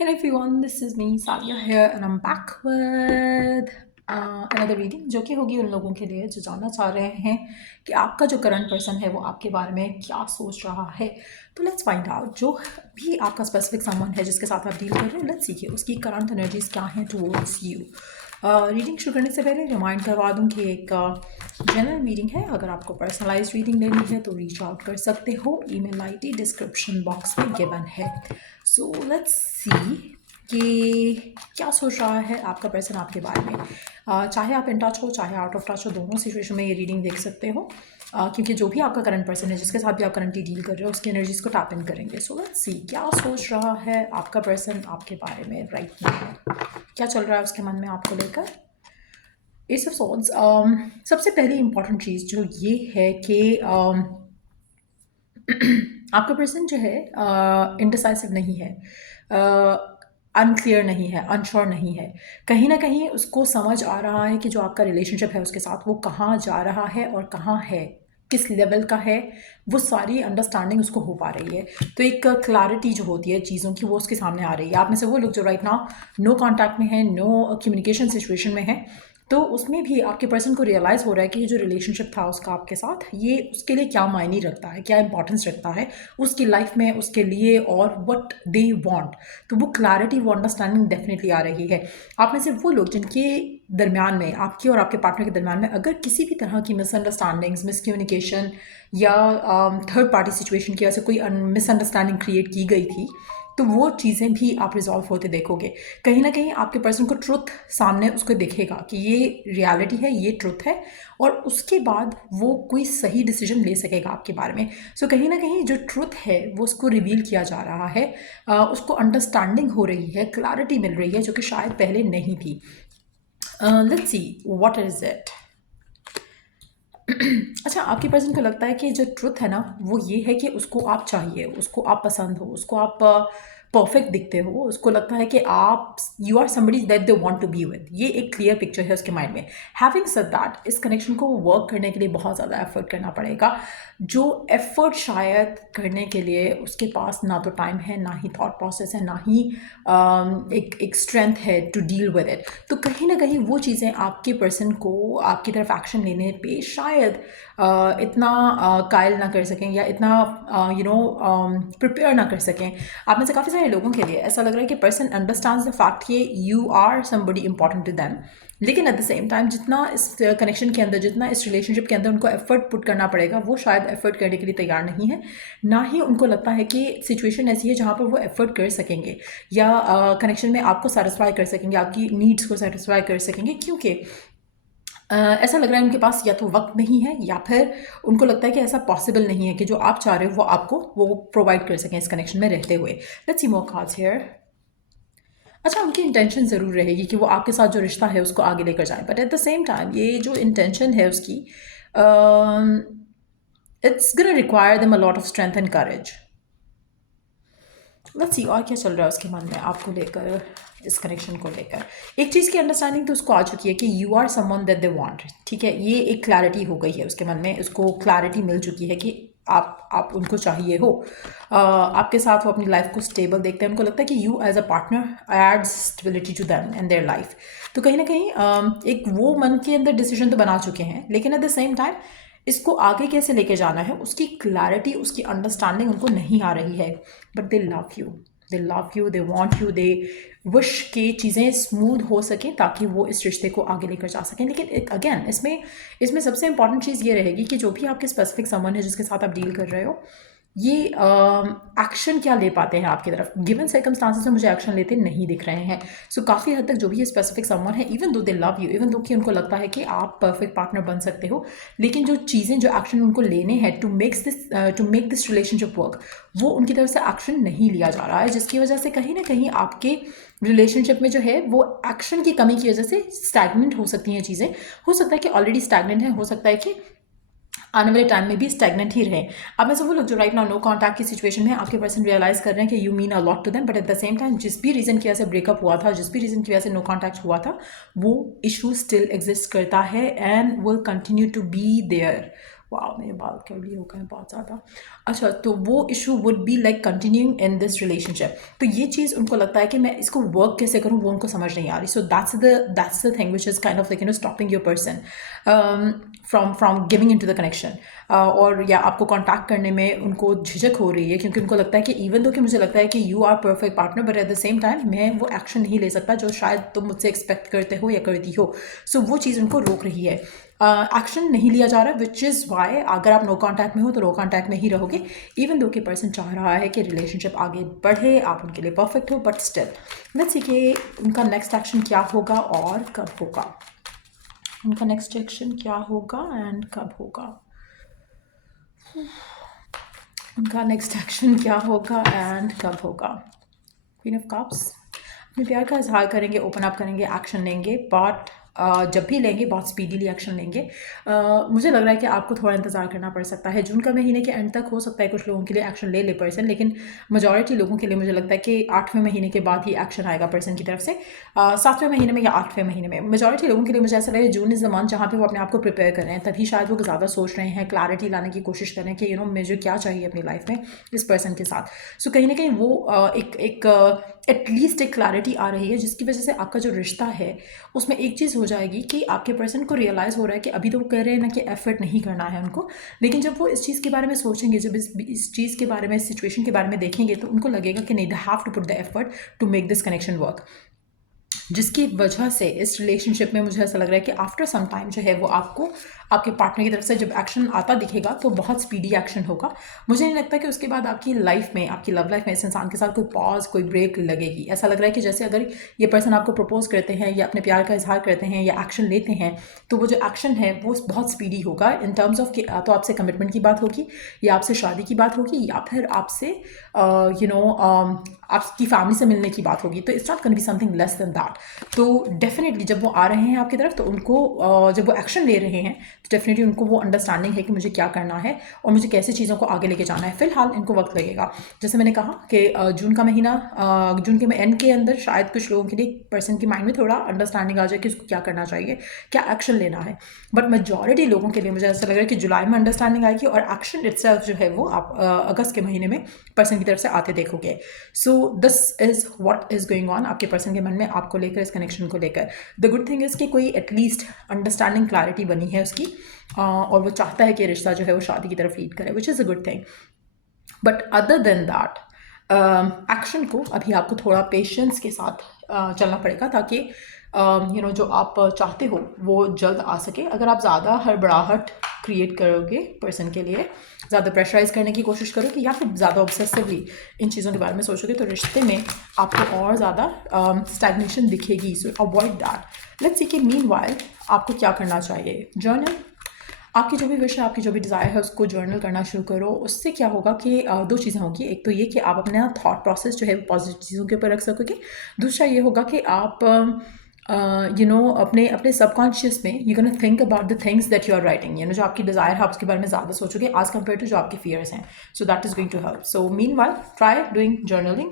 Hello everyone, this is me Sadia here and I'm back with another reading जो कि होगी उन लोगों के लिए जो जानना चाह रहे हैं कि आपका जो करंट पर्सन है वो आपके बारे में क्या सोच रहा है। तो लेट्स फाइंड आउट जो भी आपका स्पेसिफिक समवन है जिसके साथ आप डील कर रहे हो, लेट्स सी कि उसकी करंट एनर्जीज क्या हैं टुवर्ड्स यू। रीडिंग शुरू करने से पहले रिमाइंड करवा दूं कि एक जनरल रीडिंग है। अगर आपको पर्सनलाइज रीडिंग लेनी है तो रीच आउट कर सकते हो, ईमेल आईडी डिस्क्रिप्शन बॉक्स में गिवन है। सो लेट्स सी कि क्या सोच रहा है आपका पर्सन आपके बारे में। चाहे आप इन टच हो चाहे आउट ऑफ टच हो, दोनों सिचुएशन में ये रीडिंग देख सकते हो, क्योंकि जो भी आपका करंट पर्सन है जिसके साथ भी आप करंटली डील कर रहे हो उसकी एनर्जीज को टैप इन करेंगे। सो लेट्स सी क्या सोच रहा है आपका पर्सन आपके बारे में राइट नाउ, क्या चल रहा है उसके मन में आपको लेकर। एस ऑफ सॉर्ड्स, सबसे पहली इंपॉर्टेंट चीज़ जो ये है कि आपका पर्सन जो है इनडिसाइसिव नहीं है, अनक्लियर नहीं है, अनश्योर नहीं है। कहीं ना कहीं उसको समझ आ रहा है कि जो आपका रिलेशनशिप है उसके साथ वो कहाँ जा रहा है और कहाँ है, किस लेवल का है, वो सारी अंडरस्टैंडिंग उसको हो पा रही है। तो एक क्लैरिटी जो होती है चीज़ों की वो उसके सामने आ रही है। आप में से वो लोग जो राइट नाउ नो कॉन्टैक्ट में है, नो कम्युनिकेशन सिचुएशन में है, तो उसमें भी आपके पर्सन को रियलाइज़ हो रहा है कि ये जो रिलेशनशिप था उसका आपके साथ, ये उसके लिए क्या मायने रखता है, क्या इंपॉर्टेंस रखता है उसकी लाइफ में, उसके लिए, और व्हाट दे वांट। तो वो क्लैरिटी, वो अंडरस्टैंडिंग डेफिनेटली आ रही है। आप में से वो लोग जिनके दरमियान में, आपके और आपके पार्टनर के दरमियान में अगर किसी भी तरह की मिसअंडरस्टैंडिंग्स, मिसकम्युनिकेशन या थर्ड पार्टी सिचुएशन की वजह से कोई मिसअंडरस्टैंडिंग क्रिएट की गई थी, तो वो चीज़ें भी आप रिजॉल्व होते देखोगे। कहीं ना कहीं आपके पर्सन को ट्रुथ सामने उसको दिखेगा कि ये रियलिटी है, ये ट्रुथ है, और उसके बाद वो कोई सही डिसीजन ले सकेगा आपके बारे में। सो कहीं ना कहीं जो ट्रुथ है वो उसको रिवील किया जा रहा है, उसको अंडरस्टैंडिंग हो रही है, क्लैरिटी मिल रही है जो कि शायद पहले नहीं थी। Let's see what is it. अच्छा, आपके पर्सन को लगता है कि जो ट्रुथ है ना वो ये है कि उसको आप चाहिए, उसको आप पसंद हो, उसको आप परफेक्ट दिखते हो, उसको लगता है कि आप you are somebody that they want to be with. ये एक क्लियर पिक्चर है उसके माइंड में। हैविंग सेड दैट, इस कनेक्शन को वर्क करने के लिए बहुत ज़्यादा एफर्ट करना पड़ेगा, जो एफर्ट शायद करने के लिए उसके पास ना तो टाइम है, ना ही थॉट प्रोसेस है, ना ही एक स्ट्रेंथ है टू डील विद इट। तो कहीं ना कहीं वो चीज़ें आपके पर्सन को आपकी तरफ एक्शन लेने पे शायद इतना कायल ना कर सकें या इतना प्रिपेयर ना कर सकें। आप में से काफ़ी सारे लोगों के लिए ऐसा लग रहा है कि पर्सन अंडरस्टैंड्स द फैक्ट कि you are somebody important to them, लेकिन एट द सेम टाइम जितना इस कनेक्शन के अंदर, जितना इस रिलेशनशिप के अंदर उनको एफर्ट पुट करना पड़ेगा वो शायद एफर्ट करने के लिए तैयार नहीं है। ना ही उनको लगता है कि सिचुएशन ऐसी है जहाँ पर वो एफर्ट कर सकेंगे या कनेक्शन में आपको सेटिस्फाई कर सकेंगे, आपकी नीड्स को सेटिस्फाई कर सकेंगे, क्योंकि ऐसा लग रहा है उनके पास या तो वक्त नहीं है या फिर उनको लगता है कि ऐसा पॉसिबल नहीं है कि जो आप चाह रहे हो वो आपको वो प्रोवाइड कर सकें इस कनेक्शन में रहते हुए। Let's see more cards here. अच्छा, उनकी इंटेंशन ज़रूर रहेगी कि वो आपके साथ जो रिश्ता है उसको आगे लेकर जाएं, but at the same time ये जो इंटेंशन है उसकी, it's gonna require them a lot of strength and courage. Let's see और क्या चल रहा है उसके मन में आपको लेकर, इस कनेक्शन को लेकर। एक चीज़ की अंडरस्टैंडिंग तो उसको आ चुकी है कि you are someone that they want, ठीक है, ये एक क्लैरिटी हो गई है उसके मन में, उसको क्लैरिटी मिल चुकी है कि आप उनको चाहिए हो। आपके साथ वो अपनी लाइफ को स्टेबल देखते हैं, उनको लगता है कि you as a partner adds stability to them and their life. तो कहीं ना कहीं एक वो मन के अंदर डिसीजन तो बना चुके हैं, लेकिन एट द सेम टाइम इसको आगे कैसे लेके जाना है उसकी क्लैरिटी, उसकी अंडरस्टैंडिंग उनको नहीं आ रही है। But they love you, they love you, they want you, they wish कि चीज़ें स्मूथ हो सकें ताकि वो इस रिश्ते को आगे लेकर जा सकें। लेकिन अगेन इसमें सबसे इंपॉर्टेंट चीज़ ये रहेगी कि जो भी आपके स्पेसिफिक समवन है जिसके साथ आप डील कर रहे हो, ये एक्शन क्या ले पाते हैं आपकी तरफ। गिवन सर्कमस्टांसेस में मुझे एक्शन लेते नहीं दिख रहे हैं। सो काफ़ी हद तक जो भी ये स्पेसिफिक समवन है, even though they love you, even though कि उनको लगता है कि आप परफेक्ट पार्टनर बन सकते हो, लेकिन जो चीज़ें, जो एक्शन उनको लेने हैं to make this relationship work, वो उनकी तरफ से एक्शन नहीं लिया जा रहा है, जिसकी वजह से कहीं ना कहीं आपके रिलेशनशिप में जो है वो एक्शन की कमी की वजह से स्टैग्नेंट हो सकती हैं चीज़ें। हो सकता है कि ऑलरेडी स्टैग्नेंट है, हो सकता है कि आने वाले टाइम में भी स्टैग्नेंट ही रहे। अब मैं सब वो लोग जो राइट नाउ नो कॉन्टैक्ट की सिचुएशन में आपके पर्सन रियलाइज कर रहे हैं कि you mean a lot to them, but at the same time जिस भी रीज़न की वजह से ब्रेकअप हुआ था, जिस भी रीज़न की वजह से नो कॉन्टैक्ट हुआ था, वो इशू स्टिल एग्जिस्ट करता है and will continue to be there. वाह मेरे बाल कर्ली हो गए बहुत ज़्यादा। अच्छा, तो वो issue would be like continuing in this relationship. तो ये चीज़ उनको लगता है कि मैं इसको वर्क कैसे करूँ, वो उनको समझ नहीं आ रही। So that's the thing which is kind of like stopping your person from giving in to the connection. और या आपको कॉन्टैक्ट करने में उनको झिझक हो रही है, क्योंकि उनको लगता है कि इवन दो कि मुझे लगता है कि you are perfect partner, but at the same time मैं वो एक्शन नहीं ले सकता जो शायद तुम मुझसे एक्सपेक्ट करते हो या करती हो। सो वो चीज़ उनको रोक रही है, एक्शन नहीं लिया जा रहा है, विच इज़ वाई अगर आप नो कॉन्टैक्ट में हो तो नो कॉन्टैक्ट में ही रहोगे, इवन दो कि पर्सन चाह रहा है कि रिलेशनशिप आगे बढ़े, आप उनके लिए परफेक्ट हो, बट स्टिल लेट्स सी कि उनका नेक्स्ट एक्शन क्या होगा और कब होगा। उनका नेक्स्ट एक्शन क्या होगा एंड कब होगा। उनका नेक्स्ट एक्शन क्या होगा एंड कब होगा। क्वीन ऑफ कप्स अपने प्यार का इजहार करेंगे, ओपन अप करेंगे, एक्शन लेंगे, बट जब भी लेंगे बहुत स्पीडीली एक्शन लेंगे। मुझे लग रहा है कि आपको थोड़ा इंतजार करना पड़ सकता है, जून का महीने के एंड तक हो सकता है कुछ लोगों के लिए एक्शन ले पर्सन, लेकिन मेजॉरिटी लोगों के लिए मुझे लगता है कि 8वें महीने के बाद ही एक्शन आएगा पर्सन की तरफ से, 7वें महीने में या 8वें महीने में। मेजॉरिटी लोगों के लिए मुझे ऐसा लगे जून इज़ द मंथ जहाँ पे वो अपने आप को प्रिपेयर कर रहे हैं, तभी शायद वो ज़्यादा सोच रहे हैं, क्लैरिटी लाने की कोशिश कर रहे हैं कि मुझे क्या चाहिए अपनी लाइफ में इस पर्सन के साथ। सो कहीं ना कहीं वो एक एटलीस्ट एक क्लैरिटी आ रही है, जिसकी वजह से आपका जो रिश्ता है उसमें एक चीज़ हो जाएगी कि आपके पर्सन को रियलाइज़ हो रहा है कि अभी तो वो कह रहे हैं ना कि एफर्ट नहीं करना है उनको, लेकिन जब वो इस चीज़ के बारे में सोचेंगे, जब इस चीज़ के बारे में, इस सिचुएशन के बारे में देखेंगे, तो उनको लगेगा कि नहीं, they have to put the effort to make this connection work. जिसकी वजह से इस रिलेशनशिप में मुझे ऐसा लग रहा है कि आफ्टर सम टाइम जो है वो आपको आपके पार्टनर की तरफ से जब एक्शन आता दिखेगा तो बहुत स्पीडी एक्शन होगा। मुझे नहीं लगता कि उसके बाद आपकी लाइफ में, आपकी लव लाइफ में इस इंसान के साथ कोई पॉज, कोई ब्रेक लगेगी। ऐसा लग रहा है कि जैसे अगर ये पर्सन आपको प्रपोज करते हैं या अपने प्यार का इजहार करते हैं या एक्शन लेते हैं, तो वो जो एक्शन है वो बहुत स्पीडी होगा इन टर्म्स ऑफ कि तो आपसे कमिटमेंट की बात होगी, या आपसे शादी की बात होगी, या फिर आपसे आपकी फैमिली से मिलने की बात होगी। तो it's not can be something less than that. तो डेफिनेटली जब वो आ रहे हैं आपकी तरफ, तो उनको जब वो एक्शन ले रहे हैं तो डेफिनेटली उनको वो अंडरस्टैंडिंग है कि मुझे क्या करना है और मुझे कैसे चीज़ों को आगे लेके जाना है। फिलहाल इनको वक्त लगेगा, जैसे मैंने कहा कि जून का महीना, जून के एंड के अंदर शायद कुछ लोगों के लिए पर्सन के माइंड में थोड़ा अंडरस्टैंडिंग आ जाए कि उसको क्या करना चाहिए, क्या एक्शन लेना है। बट मेजॉरिटी लोगों के लिए मुझे ऐसा लग रहा है कि जुलाई में अंडरस्टैंडिंग आएगी और एक्शन इटसेल्फ जो है वो आप अगस्त के महीने में पर्सन की तरफ से आते देखोगे। So this is what is going on आपके पर्सन के मन में आपको लेकर, इस कनेक्शन को लेकर। द गुड थिंग इज कि कोई एटलीस्ट अंडरस्टैंडिंग, क्लैरिटी बनी है उसकी, और वो चाहता है कि रिश्ता जो है वो शादी की तरफ लीड करे, which is a good thing. But other than that action को अभी आपको थोड़ा पेशेंस के साथ चलना पड़ेगा, ताकि जो आप चाहते हो वो जल्द आ सके। अगर आप ज़्यादा हड़बड़ाहट क्रिएट करोगे पर्सन के लिए, ज़्यादा प्रेशराइज करने की कोशिश करोगे, या फिर ज़्यादा ऑब्सेसिवली इन चीज़ों के बारे में सोचोगे, तो रिश्ते में आपको और ज़्यादा स्टैग्नेशन दिखेगी। सो अवॉइड दैट। लेट्स सी कि मीनवाइल आपको क्या करना चाहिए। जर्नल, आपकी जो भी विश है, आपकी जो भी डिज़ायर है, उसको जर्नल करना शुरू करो। उससे क्या होगा कि दो चीज़ें होंगी। एक तो ये कि आप अपना थॉट प्रोसेस जो है पॉजिटिव चीज़ों के ऊपर रख सकोगे। दूसरा ये होगा कि आप अपने सबकॉन्शियस में you can think about the things that you are writing. जो आपकी डिज़ायर है, आप उसके बारे में ज़्यादा सोचोगे एज कम्पेयर टू जो आपके फियर्स हैं। So that is going to help. So meanwhile try doing journaling,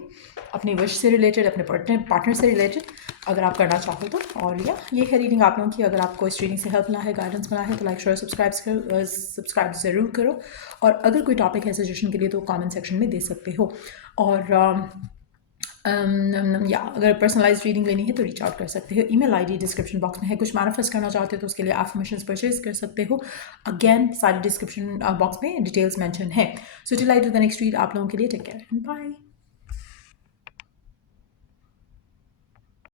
अपनी विश से रिलेटेड, अपने पार्टनर से रिलेटेड, अगर आप करना चाहो तो। और ये है रीडिंग आप लोगों की। अगर आपको इस रीडिंग से हेल्प मिला है, गाइडेंस मिला है, तो लाइक, शेयर, सब्सक्राइब ज़रूर करो। और अगर कोई टॉपिक है सजेशन के लिए तो कमेंट सेक्शन में दे सकते हो। और अगर पर्सनलाइज रीडिंग लेनी है तो रीच आउट कर सकते हो। ईमेल आईडी डिस्क्रिप्शन बॉक्स में है। कुछ मैनिफेस्ट करना चाहते हो तो उसके लिए एफर्मेशंस परचेज कर सकते हो। अगेन सारी डिस्क्रिप्शन बॉक्स में डिटेल्स मेंशन है। So till I do the next read, आप लोगों के लिए टेक केयर एंड बाय।